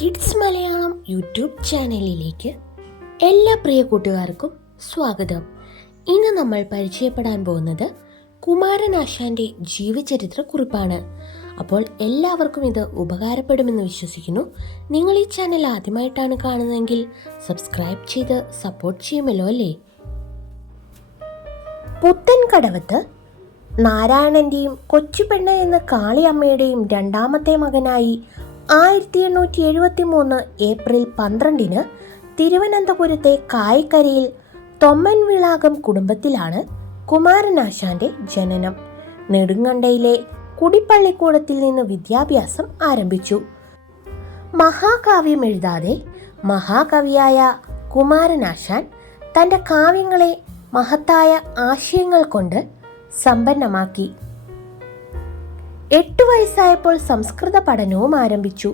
Kids Malayalam YouTube ചാനലിലേക്ക് എല്ലാ പ്രിയ കൂട്ടുകാർക്കും സ്വാഗതം. ഇന്ന് നമ്മൾ പരിചയപ്പെടാൻ പോകുന്നത് കുമാരനാശാൻ്റെ ജീവചരിത്ര കുറിപ്പാണ്. അപ്പോൾ എല്ലാവർക്കും ഇത് ഉപകാരപ്പെടുമെന്ന് വിശ്വസിക്കുന്നു. നിങ്ങൾ ഈ ചാനൽ ആദ്യമായിട്ടാണ് കാണുന്നതെങ്കിൽ സബ്സ്ക്രൈബ് ചെയ്ത് സപ്പോർട്ട് ചെയ്യുമല്ലോ അല്ലേ. പുത്തൻകടവത്ത് നാരായണൻ്റെയും കൊച്ചുപെണ്ണ് എന്ന കാളിയമ്മയുടെയും രണ്ടാമത്തെ മകനായി 1873 ഏപ്രിൽ 12 തിരുവനന്തപുരത്തെ കായിക്കരയിൽ തൊമ്മൻവിളാകം കുടുംബത്തിലാണ് കുമാരനാശാന്റെ ജനനം. നെടുങ്കണ്ടയിലെ കുടിപ്പള്ളിക്കൂടത്തിൽ നിന്ന് വിദ്യാഭ്യാസം ആരംഭിച്ചു. മഹാകാവ്യം എഴുതാതെ മഹാകവിയായ കുമാരനാശാൻ തൻ്റെ കാവ്യങ്ങളെ മഹത്തായ ആശയങ്ങൾ കൊണ്ട് സമ്പന്നമാക്കി. 8 വയസ്സായപ്പോൾ സംസ്കൃത പഠനവും ആരംഭിച്ചു.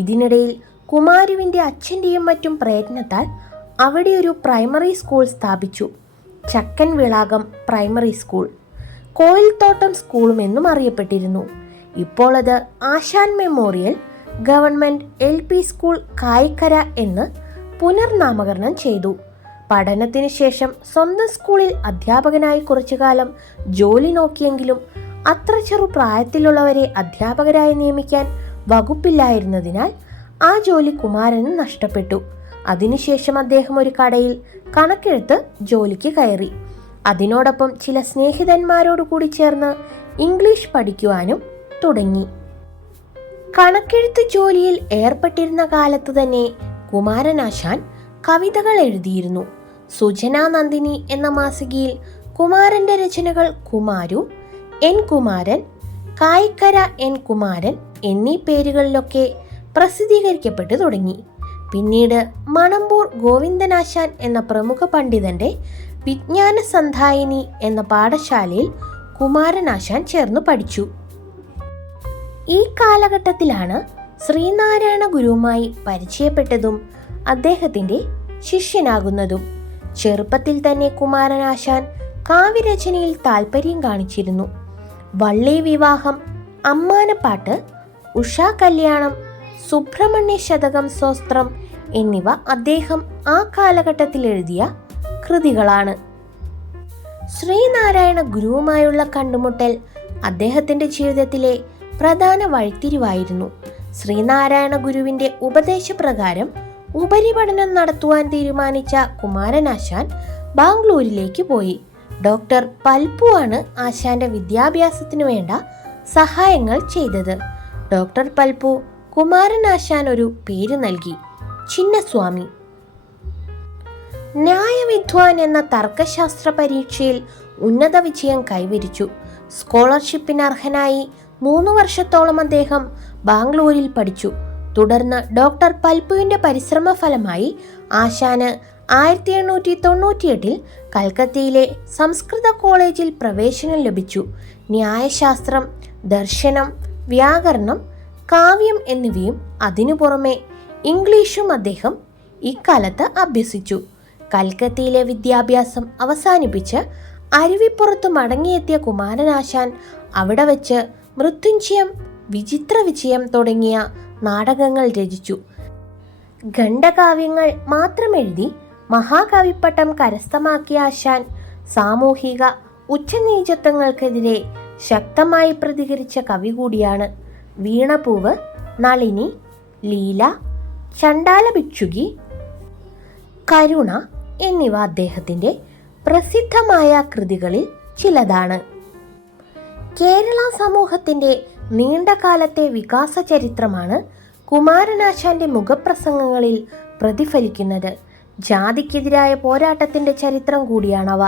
ഇതിനിടയിൽ കുമാരുവിൻ്റെ അച്ഛൻ്റെയും മറ്റും പ്രയത്നത്താൽ അവിടെ ഒരു പ്രൈമറി സ്കൂൾ സ്ഥാപിച്ചു. ചക്കൻ വിളാകം പ്രൈമറി സ്കൂൾ, കോയിൽത്തോട്ടം സ്കൂളും എന്നും അറിയപ്പെട്ടിരുന്നു. ഇപ്പോൾ അത് Asan memorial government LP school Kayikkara എന്ന് പുനർനാമകരണം ചെയ്തു. പഠനത്തിന് ശേഷം സ്വന്തം സ്കൂളിൽ അധ്യാപകനായി കുറച്ചുകാലം ജോലി നോക്കിയെങ്കിലും അത്ര ചെറു പ്രായത്തിലുള്ളവരെ അധ്യാപകരായി നിയമിക്കാൻ വകുപ്പില്ലായിരുന്നതിനാൽ ആ ജോലി കുമാരന് നഷ്ടപ്പെട്ടു. അതിനുശേഷം അദ്ദേഹം ഒരു കടയിൽ കണക്കെഴുത്ത് ജോലിക്ക് കയറി. അതിനോടൊപ്പം ചില സ്നേഹിതന്മാരോട് കൂടി ചേർന്ന് ഇംഗ്ലീഷ് പഠിക്കുവാനും തുടങ്ങി. കണക്കെഴുത്ത് ജോലിയിൽ ഏർപ്പെട്ടിരുന്ന കാലത്ത് തന്നെ കുമാരനാശാൻ കവിതകൾ എഴുതിയിരുന്നു. സുജനാ നന്ദിനി എന്ന മാസികയിൽ കുമാരന്റെ രചനകൾ കുമാരു, എൻ കുമാരൻ, കായിക്കര എൻ കുമാരൻ എന്നീ പേരുകളിലൊക്കെ പ്രസിദ്ധീകരിക്കപ്പെട്ടു തുടങ്ങി. പിന്നീട് മണമ്പൂർ ഗോവിന്ദനാശാൻ എന്ന പ്രമുഖ പണ്ഡിതന്റെ വിജ്ഞാന സന്ധായിനി എന്ന പാഠശാലയിൽ കുമാരനാശാൻ ചേർന്നു പഠിച്ചു. ഈ കാലഘട്ടത്തിലാണ് ശ്രീനാരായണ ഗുരുവുമായി പരിചയപ്പെട്ടതും അദ്ദേഹത്തിന്റെ ശിഷ്യനാകുന്നതും. ചെറുപ്പത്തിൽ തന്നെ കുമാരനാശാൻ കാവ്യരചനയിൽ താല്പര്യം കാണിച്ചിരുന്നു. വള്ളി വിവാഹം, അമ്മാനപ്പാട്ട്, ഉഷാ കല്യാണം, സുബ്രഹ്മണ്യ ശതകം സ്തോത്രം എന്നിവ അദ്ദേഹം ആ കാലഘട്ടത്തിൽ എഴുതിയ കൃതികളാണ്. ശ്രീനാരായണ ഗുരുവുമായുള്ള കണ്ടുമുട്ടൽ അദ്ദേഹത്തിന്റെ ജീവിതത്തിലെ പ്രധാന വഴിത്തിരിവായിരുന്നു. ശ്രീനാരായണ ഗുരുവിന്റെ ഉപദേശപ്രകാരം ഉപരിപഠനം നടത്തുവാൻ തീരുമാനിച്ച കുമാരനാശാൻ ബാംഗ്ലൂരിലേക്ക് പോയി. ഡോക്ടർ പൽപു ആണ് ആശാന്റെ വിദ്യാഭ്യാസത്തിനു വേണ്ട സഹായങ്ങൾ ചെയ്തത്. ഡോക്ടർ പൽപു കുമാരനാശാൻ ഒരു പേര് നൽകി, ചിന്നസ്വാമി. ന്യായവിദ്വാൻ എന്ന തർക്കശാസ്ത്ര പരീക്ഷയിൽ ഉന്നത വിജയം കൈവരിച്ചു. സ്കോളർഷിപ്പിന് അർഹനായി 3 വർഷത്തോളം അദ്ദേഹം ബാംഗ്ലൂരിൽ പഠിച്ചു. തുടർന്ന് ഡോക്ടർ പൽപുവിന്റെ പരിശ്രമ ഫലമായി ആശാന് 1898 കൽക്കത്തയിലെ സംസ്കൃത കോളേജിൽ പ്രവേശനം ലഭിച്ചു. ന്യായശാസ്ത്രം, ദർശനം, വ്യാകരണം, കാവ്യം എന്നിവയും അതിനു പുറമെ ഇംഗ്ലീഷും അദ്ദേഹം ഇക്കാലത്ത് അഭ്യസിച്ചു. കൽക്കത്തയിലെ വിദ്യാഭ്യാസം അവസാനിപ്പിച്ച് അരുവിപ്പുറത്ത് മടങ്ങിയെത്തിയ കുമാരനാശാൻ അവിടെ വെച്ച് മൃത്യുഞ്ജയം, വിചിത്ര വിജയം തുടങ്ങിയ നാടകങ്ങൾ രചിച്ചു. ഖണ്ഡകാവ്യങ്ങൾ മാത്രം എഴുതി മഹാകവിപ്പട്ടം കരസ്ഥമാക്കിയ ആശാൻ സാമൂഹിക ഉച്ചനീചത്വങ്ങൾക്കെതിരെ ശക്തമായി പ്രതികരിച്ച കവി കൂടിയാണ്. വീണപൂവ്, നളിനി, ലീല, ചണ്ടാല ഭിക്ഷുകി, കരുണ എന്നിവ അദ്ദേഹത്തിൻ്റെ പ്രസിദ്ധമായ കൃതികളിൽ ചിലതാണ്. കേരള സമൂഹത്തിൻ്റെ നീണ്ടകാലത്തെ വികാസ ചരിത്രമാണ് കുമാരനാശാന്റെ മുഖപ്രസംഗങ്ങളിൽ പ്രതിഫലിക്കുന്നത്. ജാതിക്കെതിരായ പോരാട്ടത്തിന്റെ ചരിത്രം കൂടിയാണവ.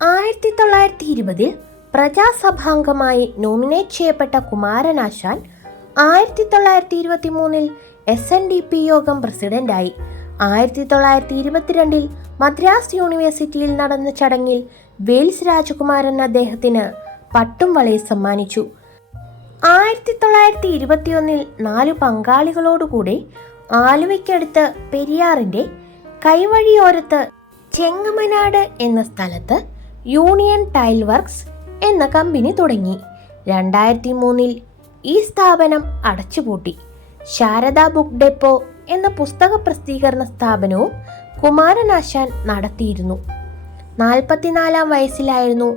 1920 പ്രജാസഭാംഗമായി നോമിനേറ്റ് ചെയ്യപ്പെട്ട കുമാരനാശാൻ 1923 SNDP യോഗം പ്രസിഡന്റായി. 1922 മദ്രാസ് യൂണിവേഴ്സിറ്റിയിൽ നടന്ന ചടങ്ങിൽ വെയിൽസ് രാജകുമാരൻ അദ്ദേഹത്തിന് പട്ടും വളയും സമ്മാനിച്ചു. 1921 4 പങ്കാളികളോടുകൂടി ആലുവയ്ക്കടുത്ത് പെരിയാറിന്റെ കൈവഴിയോരത്ത് ചെങ്ങമനാട് എന്ന സ്ഥലത്ത് യൂണിയൻ ടൈൽ വർക്ക്സ് എന്ന കമ്പനി തുടങ്ങി. 2003 ഈ സ്ഥാപനം അടച്ചുപൂട്ടി. ശാരദ ബുക്ക് ഡെപ്പോ എന്ന പുസ്തക പ്രസിദ്ധീകരണ സ്ഥാപനവും കുമാരനാശാൻ നടത്തിയിരുന്നു. 44 വയസ്സിലായിരുന്നു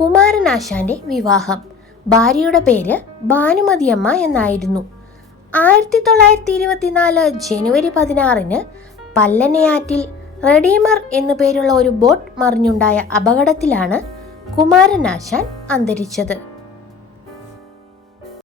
കുമാരനാശാന്റെ വിവാഹം. ഭാര്യയുടെ പേര് ഭാനുമതിയമ്മ എന്നായിരുന്നു. 1924 ജനുവരി 16 പല്ലനയാറ്റിൽ റെഡീമർ എന്നു പേരുള്ള ഒരു ബോട്ട് മറിഞ്ഞുണ്ടായ അപകടത്തിലാണ് കുമാരനാശാൻ അന്തരിച്ചത്.